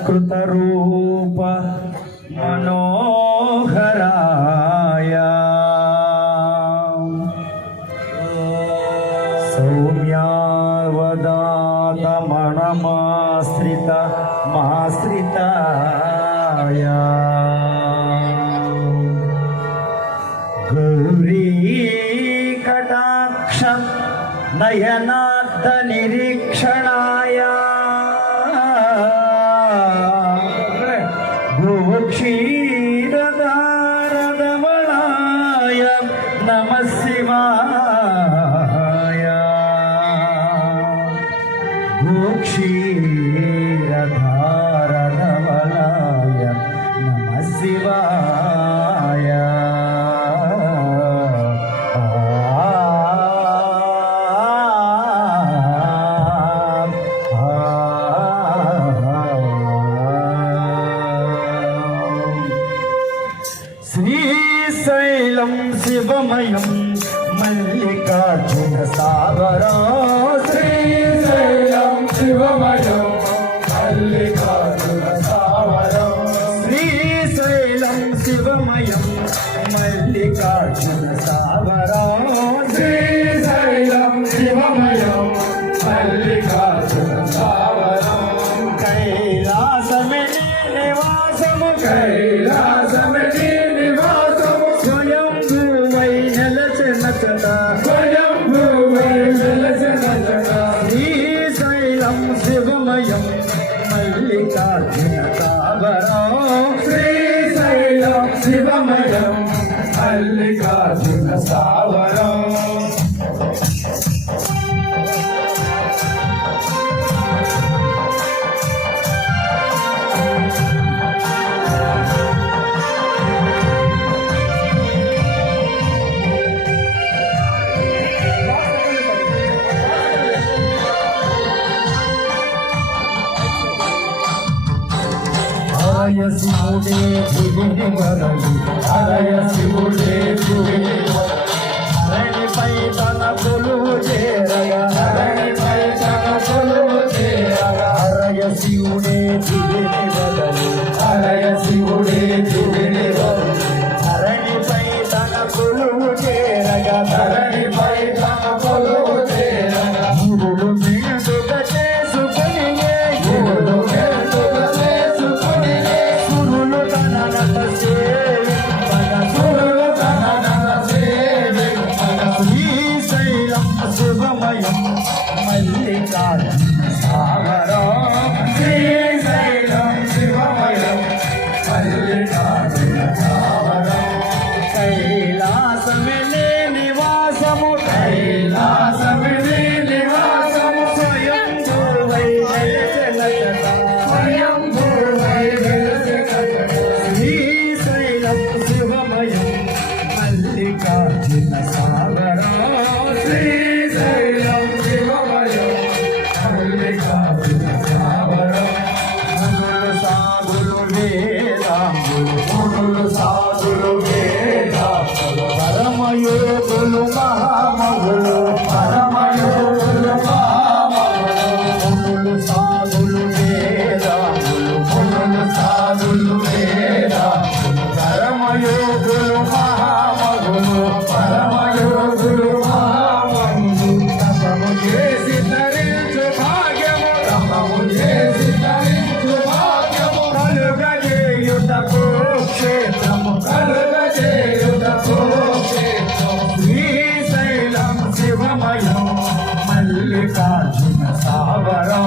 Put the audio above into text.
भस्मांगरागकृतरूप मनोहराय सौम्यावदातमणमाश्रित माश्रिताय गौरी कटाक्ष नयनाद् निरीक्षणाय क्षीरधारधवलाय नमः शिवाय क्षीरधारधवलाय नमः शिवाय శ్రీశైలం శివమయం మల్లికార్జున సాగరం శ్రీశైలం శివమయం మల్లికార్జున సాగరం శ్రీశైలం శివమయం మల్లికార్జున సాగరం శ్రీశైలం శివమయం మల్లికార్జున సాగరం కైలాసమే నివాసము కైలాసమే నివాసము స్వయంభూవై నెలచిన చట స్వయంభూవై వెలసిన చట శ్రీశైలం శివమయం మల్లికార్జున సాగరం శ్రీశైలం శివమయం మల్లికార్జున సాగరం హరయ శివుడే భువిని వరలి హరయ శివుడే భువిని హరణిపై తన కొలువు చేరగా హరణిపై తన కొలువు చేరగా హరయ శివుడే భువిని వరలి హరయ శివుడే భువిని వరలి హరణిపై తన కొలువు చేరగా ధరణిపై తన కొలువు చేరగా గురుడు మీదుగ చేసుకుని గురుడు మెట్టుగా చేసుకుని సురులు తన నట సేవింపగ సురులు తన నట సేవింపగా శ్రీశైలం శివమయం మల్లికార్జున సాగరం శ్రీశైలం శివమయం మల్లికార్జున సాగరం కైలాసమే నివాసము కైలాసమే నివాసము స్వయంభూవై నెలచిన చట స్వయంభూవై వెలసిన చట శ్రీశైలం శివమయం మల్లికార్జున సాగరం శ్రీశైలం శివమయం మల్లికార్జున సాగరం మునులు సాగులు వేదాంబులు మునులు సాధులు వేదాంతులు పరమయోగులు మహామగులు పరమయోగులు మహామగులు మునులు సాగులు వేదాంబులు మునులు సాధులు వేదాంతులు పరమయోగులు మహామగులు పరమయోగులు మహామగులు తపము చేసి తరించు భాగ్యము తపము చేసి తరించు భాగ్యము కలుగజేయుటకు క్షేత్రము కలుగజేయుటకు క్షేత్రము శ్రీశైలం శివమయం మల్లికార్జున సాగరం